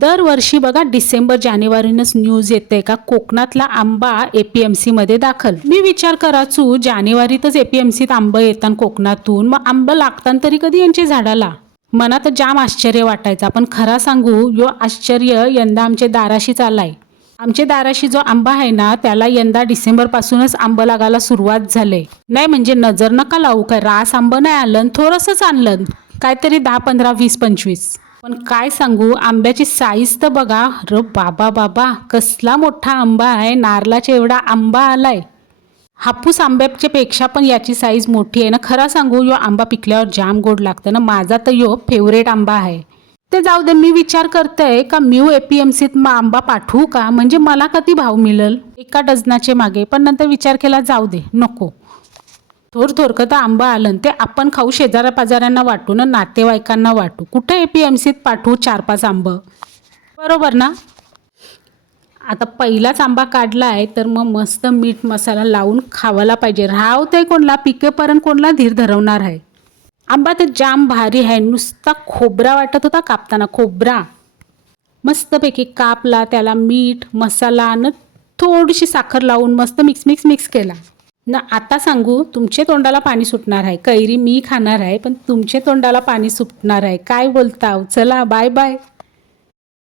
दरवर्षी बघा डिसेंबर जानेवारीनंच न्यूज येते का कोकणातला आंबा APMC मध्ये दाखल. मी विचार करायचो जानेवारीतच APMCत आंबा येतात कोकणातून, मग आंबा लागतात तरी कधी यांच्या झाडाला. मनात जाम आश्चर्य वाटायचं. पण खरा सांगू यो आश्चर्य यंदा आमच्या दाराशीच आलाय. आमच्या दाराशी जो आंबा आहे ना त्याला यंदा डिसेंबरपासूनच आंबा लागायला सुरुवात झाले. नाही म्हणजे नजर नका लावू, काय रास आंबा नाही आलं, थोडंसंच आणलं, काहीतरी 10, 15, 20, 25. पण काय सांगू आंब्याची साईज तर बघा. बाबा बाबा कसला मोठा आंबा आहे, नारळाच्या एवढा आंबा आलाय. हापूस आंब्याच्या पेक्षा पण याची साईज मोठी आहे ना. खरा सांगू यो आंबा पिकल्यावर जाम गोड लागतं ना. माझा तर यो फेवरेट आंबा आहे. ते जाऊ दे, मी विचार करते का मी APMCत आंबा पाठवू का, म्हणजे मला किती भाव मिळेल एका डझनाचे मागे. पण नंतर विचार केला जाऊ दे नको. थोडं आंबा आलं ते आपण खाऊ, शेजाऱ्या पाजाऱ्यांना वाटू ना, नातेवाईकांना वाटू. कुठे APMCत पाठवू 4-5 आंबं, बरोबर ना. आता पहिलाच आंबा काढला आहे तर मग मस्त मीठ मसाला लावून खावायला पाहिजे. राव ते कोणला पिकेपर्यंत कोणला धीर धरवणार आहे. आंबा तर जाम भारी आहे, नुसता खोबरा वाटत होता कापताना, खोबरा. मस्तपैकी कापला, त्याला मीठ मसाला आणि थोडीशी साखर लावून मस्त मिक्स केला ना. आता सांगू तुमच्या तोंडाला पाणी सुटणार आहे. कैरी मी खाणार आहे पण तुमच्या तोंडाला पाणी सुटणार आहे. काय बोलता. चला बाय बाय.